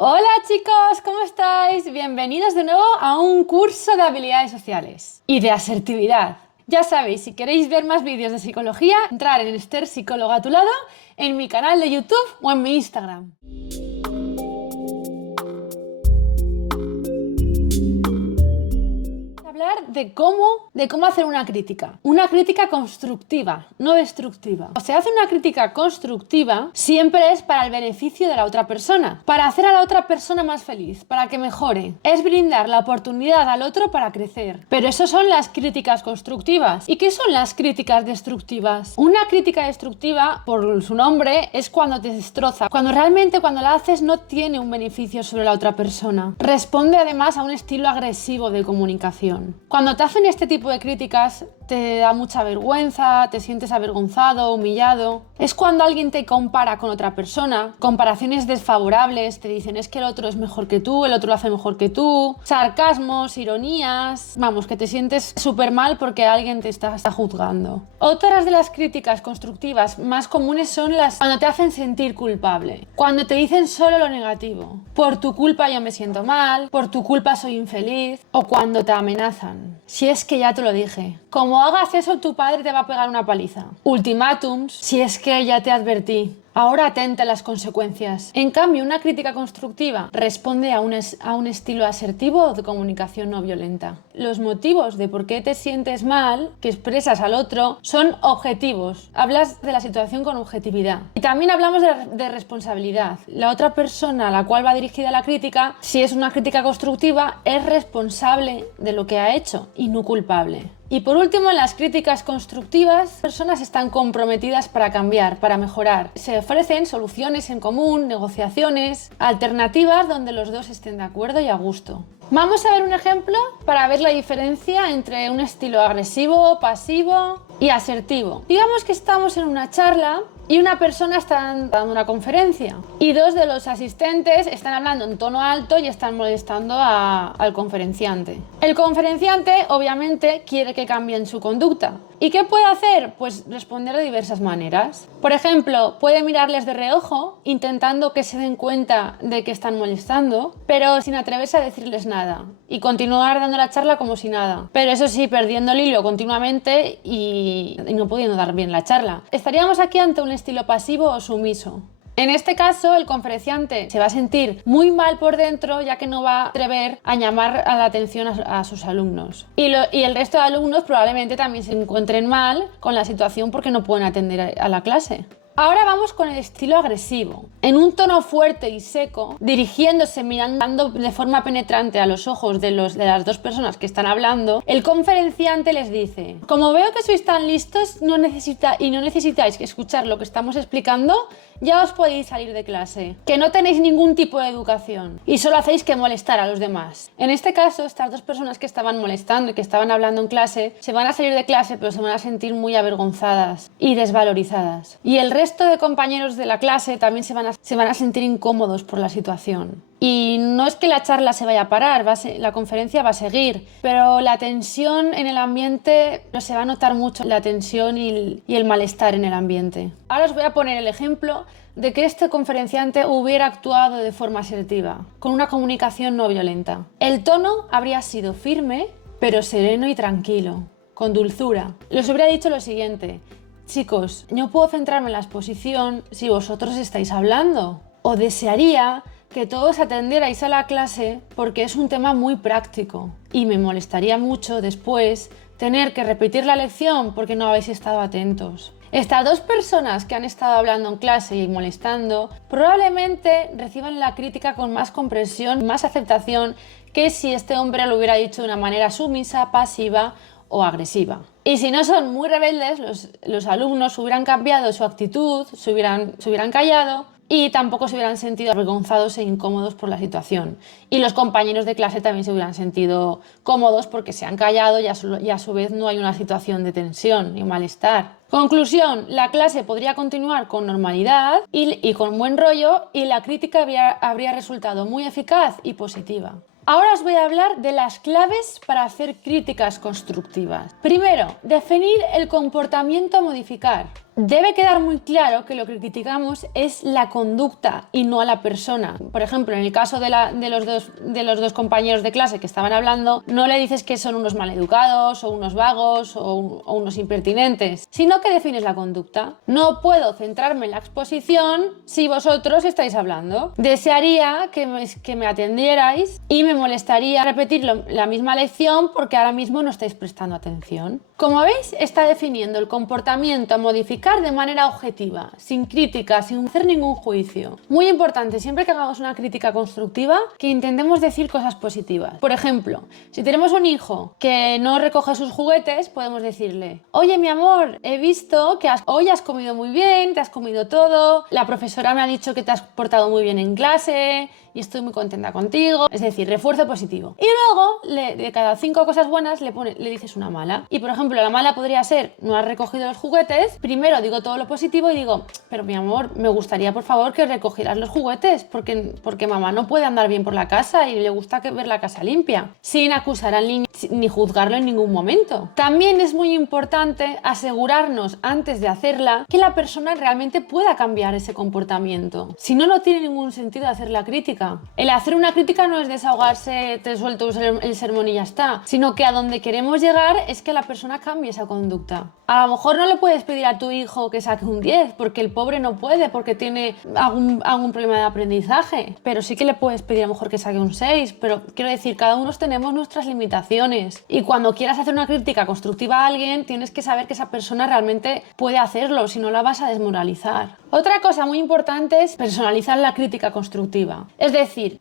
Hola chicos, ¿cómo estáis? Bienvenidos de nuevo a un curso de habilidades sociales y de asertividad. Ya sabéis, si queréis ver más vídeos de psicología, entrar en Esther Psicóloga a tu lado, en mi canal de YouTube o en mi Instagram. Hablar de cómo hacer una crítica constructiva, no destructiva. O se hace una crítica constructiva siempre es para el beneficio de la otra persona, para hacer a la otra persona más feliz, para que mejore. Es brindar la oportunidad al otro para crecer. Pero eso son las críticas constructivas. ¿Y qué son las críticas destructivas? Una crítica destructiva, por su nombre, es cuando te destroza, cuando realmente cuando la haces no tiene un beneficio sobre la otra persona. Responde además a un estilo agresivo de comunicación. Cuando te hacen este tipo de críticas, te da mucha vergüenza, te sientes avergonzado, humillado. Es cuando alguien te compara con otra persona, comparaciones desfavorables, te dicen es que el otro es mejor que tú, el otro lo hace mejor que tú, sarcasmos, ironías, vamos, que te sientes súper mal porque alguien te está juzgando. Otras de las críticas constructivas más comunes son las cuando te hacen sentir culpable, cuando te dicen solo lo negativo, por tu culpa yo me siento mal, por tu culpa soy infeliz, o cuando te amenazan. Si es que ya te lo dije, como hagas eso tu padre te va a pegar una paliza. Ultimátums, si es que ya te advertí. Ahora atenta a las consecuencias. En cambio, una crítica constructiva responde a un estilo asertivo de comunicación no violenta. Los motivos de por qué te sientes mal, que expresas al otro, son objetivos. Hablas de la situación con objetividad. Y también hablamos de responsabilidad. La otra persona a la cual va dirigida la crítica, si es una crítica constructiva, es responsable de lo que ha hecho y no culpable. Y por último, en las críticas constructivas, las personas están comprometidas para cambiar, para mejorar. Se ofrecen soluciones en común, negociaciones, alternativas donde los dos estén de acuerdo y a gusto. Vamos a ver un ejemplo para ver la diferencia entre un estilo agresivo, pasivo y asertivo. Digamos que estamos en una charla y una persona está dando una conferencia y dos de los asistentes están hablando en tono alto y están molestando al conferenciante. El conferenciante obviamente quiere que cambien su conducta. ¿Y qué puede hacer? Pues responder de diversas maneras. Por ejemplo, puede mirarles de reojo, intentando que se den cuenta de que están molestando, pero sin atreverse a decirles nada, y continuar dando la charla como si nada. Pero eso sí, perdiendo el hilo continuamente y no pudiendo dar bien la charla. Estaríamos aquí ante un estilo pasivo o sumiso. En este caso, el conferenciante se va a sentir muy mal por dentro, ya que no va a atrever a llamar a la atención a sus alumnos. Y el resto de alumnos probablemente también se encuentren mal con la situación porque no pueden atender a la clase. Ahora vamos con el estilo agresivo. En un tono fuerte y seco, dirigiéndose, mirando de forma penetrante a los ojos de las dos personas que están hablando, el conferenciante les dice: como veo que sois tan listos no necesitáis escuchar lo que estamos explicando, ya os podéis salir de clase, que no tenéis ningún tipo de educación y solo hacéis que molestar a los demás. En este caso, estas dos personas que estaban molestando y que estaban hablando en clase se van a salir de clase, pero se van a sentir muy avergonzadas y desvalorizadas. Y el resto de compañeros de la clase también se van a sentir incómodos por la situación. Y no es que la charla se vaya a parar, la conferencia va a seguir, pero la tensión en el ambiente, no se va a notar mucho la tensión y el malestar en el ambiente. Ahora os voy a poner el ejemplo de que este conferenciante hubiera actuado de forma asertiva, con una comunicación no violenta. El tono habría sido firme, pero sereno y tranquilo, con dulzura. Les hubiera dicho lo siguiente: chicos, no puedo centrarme en la exposición si vosotros estáis hablando. O desearía que todos atendierais a la clase porque es un tema muy práctico y me molestaría mucho después tener que repetir la lección porque no habéis estado atentos. Estas dos personas que han estado hablando en clase y molestando probablemente reciban la crítica con más comprensión, más aceptación que si este hombre lo hubiera dicho de una manera sumisa, pasiva o agresiva. Y si no son muy rebeldes, los alumnos hubieran cambiado su actitud, se hubieran callado y tampoco se hubieran sentido avergonzados e incómodos por la situación. Y los compañeros de clase también se hubieran sentido cómodos porque se han callado y a su vez no hay una situación de tensión y malestar. Conclusión, la clase podría continuar con normalidad y con buen rollo y la crítica habría resultado muy eficaz y positiva. Ahora os voy a hablar de las claves para hacer críticas constructivas. Primero, definir el comportamiento a modificar. Debe quedar muy claro que lo que criticamos es la conducta y no a la persona. Por ejemplo, en el caso de los dos compañeros de clase que estaban hablando, no le dices que son unos maleducados o unos vagos o unos impertinentes, sino que defines la conducta. No puedo centrarme en la exposición si vosotros estáis hablando. Desearía que me atendierais y me molestaría repetir la misma lección porque ahora mismo no estáis prestando atención. Como veis, está definiendo el comportamiento a modificar de manera objetiva, sin crítica, sin hacer ningún juicio. Muy importante, siempre que hagamos una crítica constructiva, que intentemos decir cosas positivas. Por ejemplo, si tenemos un hijo que no recoge sus juguetes, podemos decirle: oye, mi amor, he visto que hoy has comido muy bien, te has comido todo, la profesora me ha dicho que te has portado muy bien en clase y estoy muy contenta contigo. Es decir, refuerzo positivo. Y luego, de cada 5 cosas buenas, le dices una mala. Y por ejemplo, la mala podría ser: no has recogido los juguetes. Primero digo todo lo positivo y digo: pero mi amor, me gustaría por favor que recogieras los juguetes porque mamá no puede andar bien por la casa y le gusta ver la casa limpia. Sin acusar al niño ni juzgarlo en ningún momento. También es muy importante asegurarnos antes de hacerla que la persona realmente pueda cambiar ese comportamiento. Si no, no tiene ningún sentido hacer la crítica. El hacer una crítica no es desahogarse, te suelto el sermón y ya está, sino que a donde queremos llegar es que la persona cambie esa conducta. A lo mejor no le puedes pedir a tu hijo que saque un 10 porque el pobre no puede, porque tiene algún problema de aprendizaje, pero sí que le puedes pedir a lo mejor que saque un 6, pero quiero decir, cada uno tenemos nuestras limitaciones y cuando quieras hacer una crítica constructiva a alguien tienes que saber que esa persona realmente puede hacerlo, si no la vas a desmoralizar. Otra cosa muy importante es personalizar la crítica constructiva. Es decir,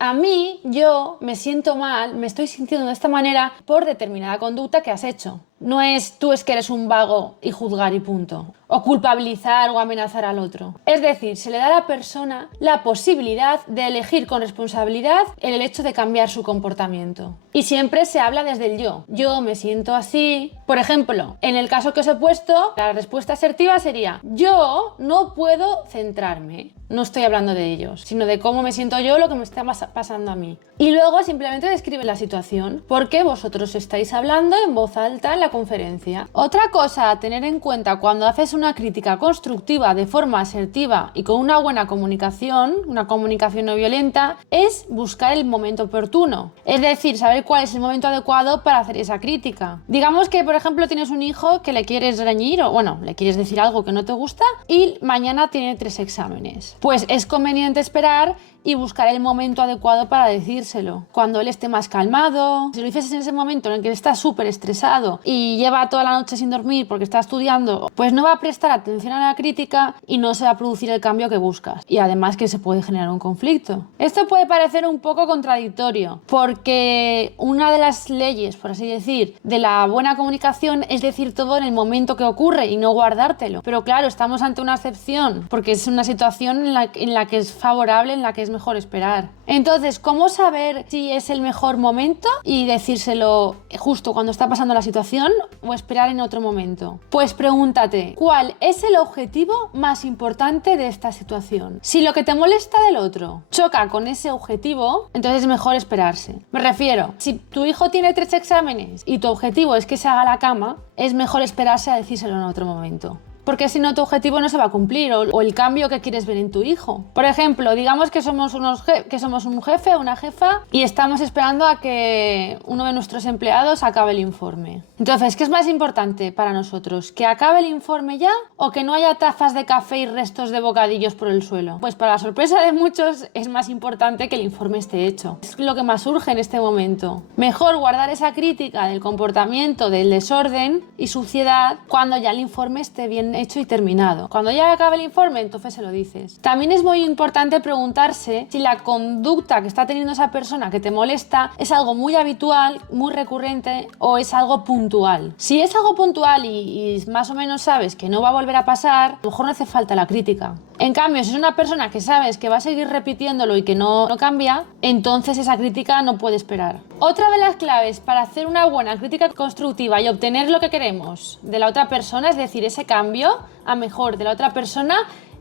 yo me siento mal, me estoy sintiendo de esta manera por determinada conducta que has hecho. No es tú es que eres un vago y juzgar y punto. O culpabilizar o amenazar al otro. Es decir, se le da a la persona la posibilidad de elegir con responsabilidad el hecho de cambiar su comportamiento. Y siempre se habla desde el yo. Yo me siento así. Por ejemplo, en el caso que os he puesto, la respuesta asertiva sería: yo no puedo centrarme. No estoy hablando de ellos, sino de cómo me siento yo, lo que me está pasando a mí. Y luego simplemente describe la situación, porque vosotros estáis hablando en voz alta en la conferencia. Otra cosa a tener en cuenta cuando haces una crítica constructiva de forma asertiva y con una buena comunicación, una comunicación no violenta, es buscar el momento oportuno. Es decir, saber cuál es el momento adecuado para hacer esa crítica. Digamos que, por ejemplo, tienes un hijo que le quieres reñir o, le quieres decir algo que no te gusta y mañana tiene 3 exámenes. Pues es conveniente esperar y buscar el momento adecuado para decírselo. Cuando él esté más calmado, si lo dices en ese momento en el que él está súper estresado y lleva toda la noche sin dormir porque está estudiando, pues no va a prestar atención a la crítica y no se va a producir el cambio que buscas. Y además que se puede generar un conflicto. Esto puede parecer un poco contradictorio, porque una de las leyes, por así decir, de la buena comunicación es decir todo en el momento que ocurre y no guardártelo. Pero claro, estamos ante una excepción, porque es una situación en la que es favorable, en la que es mejor esperar. Entonces, ¿cómo saber si es el mejor momento y decírselo justo cuando está pasando la situación o esperar en otro momento? Pues pregúntate, ¿cuál es el objetivo más importante de esta situación? Si lo que te molesta del otro choca con ese objetivo, entonces es mejor esperarse. Me refiero, si tu hijo tiene 3 exámenes y tu objetivo es que se haga la cama, es mejor esperarse a decírselo en otro momento. Porque si no, tu objetivo no se va a cumplir o el cambio que quieres ver en tu hijo. Por ejemplo, digamos que somos un jefe o una jefa y estamos esperando a que uno de nuestros empleados acabe el informe. Entonces, ¿qué es más importante para nosotros? ¿Que acabe el informe ya o que no haya tazas de café y restos de bocadillos por el suelo? Pues para la sorpresa de muchos es más importante que el informe esté hecho. Es lo que más urge en este momento. Mejor guardar esa crítica del comportamiento, del desorden y suciedad cuando ya el informe esté bien hecho y terminado. Cuando ya acabe el informe, entonces se lo dices. También es muy importante preguntarse si la conducta que está teniendo esa persona que te molesta es algo muy habitual, muy recurrente o es algo puntual. Si es algo puntual y más o menos sabes que no va a volver a pasar, a lo mejor no hace falta la crítica. En cambio, si es una persona que sabes que va a seguir repitiéndolo y que no cambia, entonces esa crítica no puede esperar. Otra de las claves para hacer una buena crítica constructiva y obtener lo que queremos de la otra persona, es decir, ese cambio a mejor de la otra persona,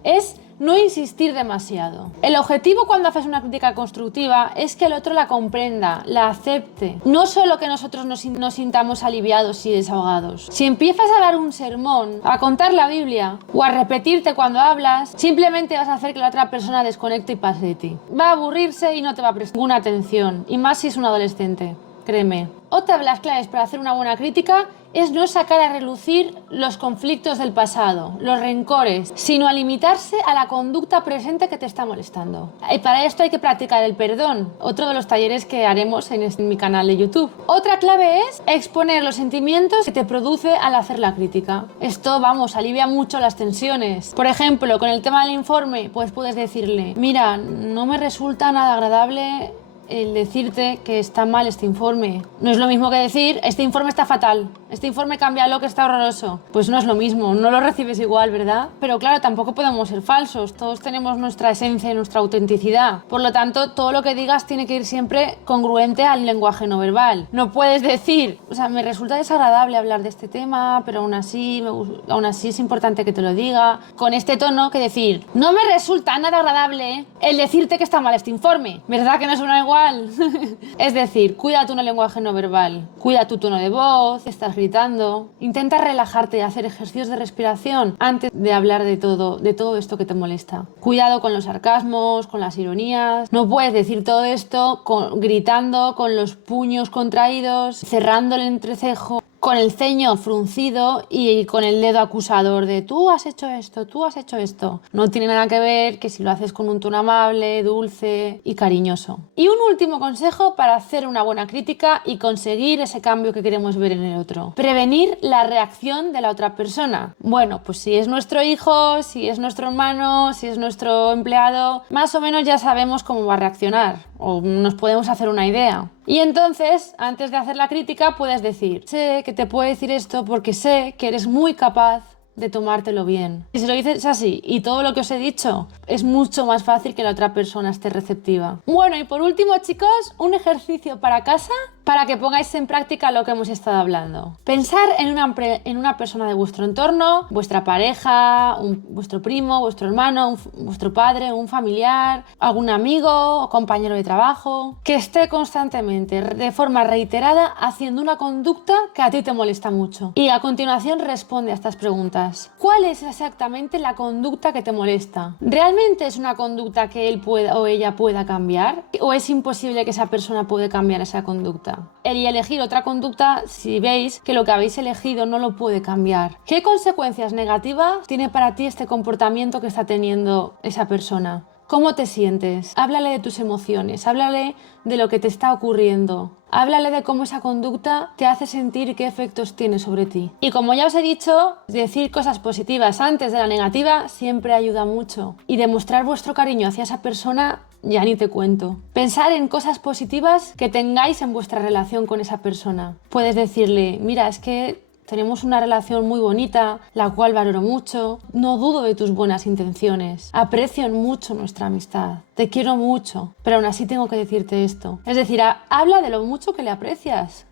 es no insistir demasiado. El objetivo cuando haces una crítica constructiva es que el otro la comprenda, la acepte. No solo que nosotros nos sintamos aliviados y desahogados. Si empiezas a dar un sermón, a contar la Biblia o a repetirte cuando hablas, simplemente vas a hacer que la otra persona desconecte y pase de ti. Va a aburrirse y no te va a prestar ninguna atención. Y más si es un adolescente, créeme. Otra de las claves para hacer una buena crítica es no sacar a relucir los conflictos del pasado, los rencores, sino a limitarse a la conducta presente que te está molestando. Y para esto hay que practicar el perdón, otro de los talleres que haremos en mi canal de YouTube. Otra clave es exponer los sentimientos que te produce al hacer la crítica. Esto, vamos, alivia mucho las tensiones. Por ejemplo, con el tema del informe, pues puedes decirle, mira, no me resulta nada agradable el decirte que está mal este informe. No es lo mismo que decir, este informe está fatal, este informe cámbialo que está horroroso. Pues no es lo mismo, no lo recibes igual, ¿verdad? Pero claro, tampoco podemos ser falsos, todos tenemos nuestra esencia y nuestra autenticidad. Por lo tanto, todo lo que digas tiene que ir siempre congruente al lenguaje no verbal. No puedes decir, o sea, me resulta desagradable hablar de este tema, pero aún así es importante que te lo diga. Con este tono que decir, no me resulta nada agradable el decirte que está mal este informe. ¿Verdad que no suena igual? Es decir, cuida tu lenguaje no verbal, cuida tu tono de voz, estás gritando, intenta relajarte y hacer ejercicios de respiración antes de hablar de todo esto que te molesta. Cuidado con los sarcasmos, con las ironías. No puedes decir todo esto gritando, con los puños contraídos, cerrando el entrecejo, con el ceño fruncido y con el dedo acusador de tú has hecho esto, tú has hecho esto. No tiene nada que ver que si lo haces con un tono amable, dulce y cariñoso. Y un último consejo para hacer una buena crítica y conseguir ese cambio que queremos ver en el otro. Prevenir la reacción de la otra persona. Bueno, pues si es nuestro hijo, si es nuestro hermano, si es nuestro empleado, más o menos ya sabemos cómo va a reaccionar o nos podemos hacer una idea. Y entonces, antes de hacer la crítica, puedes decir, sé que te puedo decir esto porque sé que eres muy capaz de tomártelo bien. Y si lo dices así y todo lo que os he dicho, es mucho más fácil que la otra persona esté receptiva. Bueno, y por último, chicos, un ejercicio para casa para que pongáis en práctica lo que hemos estado hablando. Pensar en una persona de vuestro entorno, vuestra pareja, vuestro primo, vuestro hermano, vuestro padre, un familiar, algún amigo o compañero de trabajo, que esté constantemente, de forma reiterada, haciendo una conducta que a ti te molesta mucho. Y a continuación responde a estas preguntas. ¿Cuál es exactamente la conducta que te molesta? ¿Realmente es una conducta que él pueda o ella pueda cambiar? ¿O es imposible que esa persona pueda cambiar esa conducta? Y elegir otra conducta si veis que lo que habéis elegido no lo puede cambiar. ¿Qué consecuencias negativas tiene para ti este comportamiento que está teniendo esa persona? ¿Cómo te sientes? Háblale de tus emociones, háblale de lo que te está ocurriendo. Háblale de cómo esa conducta te hace sentir y qué efectos tiene sobre ti. Y como ya os he dicho, decir cosas positivas antes de la negativa siempre ayuda mucho. Y demostrar vuestro cariño hacia esa persona ya ni te cuento. Pensar en cosas positivas que tengáis en vuestra relación con esa persona. Puedes decirle, mira, es que tenemos una relación muy bonita, la cual valoro mucho. No dudo de tus buenas intenciones. Aprecio mucho nuestra amistad. Te quiero mucho, pero aún así tengo que decirte esto. Es decir, habla de lo mucho que le aprecias.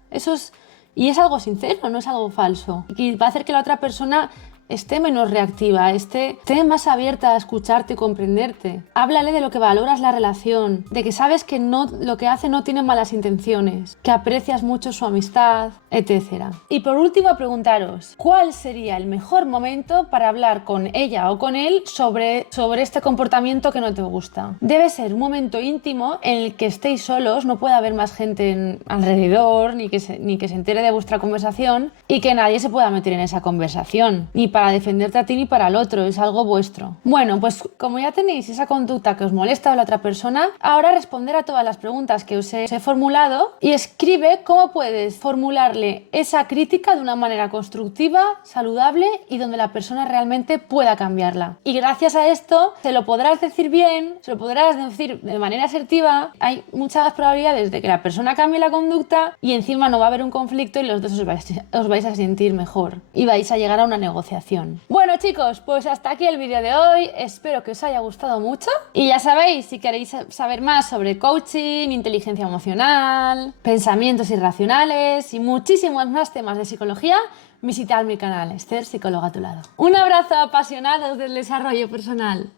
Y es algo sincero, no es algo falso. Y va a hacer que la otra persona esté menos reactiva, esté más abierta a escucharte y comprenderte. Háblale de lo que valoras la relación, de que sabes que lo que hace no tiene malas intenciones, que aprecias mucho su amistad, etc. Y por último, preguntaros, ¿cuál sería el mejor momento para hablar con ella o con él sobre este comportamiento que no te gusta? Debe ser un momento íntimo en el que estéis solos, no puede haber más gente alrededor, ni que se entere de vuestra conversación y que nadie se pueda meter en esa conversación, ni para defenderte a ti ni para el otro, es algo vuestro. Bueno, pues como ya tenéis esa conducta que os molesta de la otra persona, ahora responder a todas las preguntas que os he formulado y escribe cómo puedes formularle esa crítica de una manera constructiva, saludable y donde la persona realmente pueda cambiarla. Y gracias a esto se lo podrás decir bien, se lo podrás decir de manera asertiva, hay muchas probabilidades de que la persona cambie la conducta y encima no va a haber un conflicto y los dos os vais a sentir mejor y vais a llegar a una negociación. visualización. Bueno chicos, pues hasta aquí el vídeo de hoy, espero que os haya gustado mucho y ya sabéis, si queréis saber más sobre coaching, inteligencia emocional, pensamientos irracionales y muchísimos más temas de psicología, visitad mi canal, Esther, psicóloga a tu lado. Un abrazo apasionado del desarrollo personal.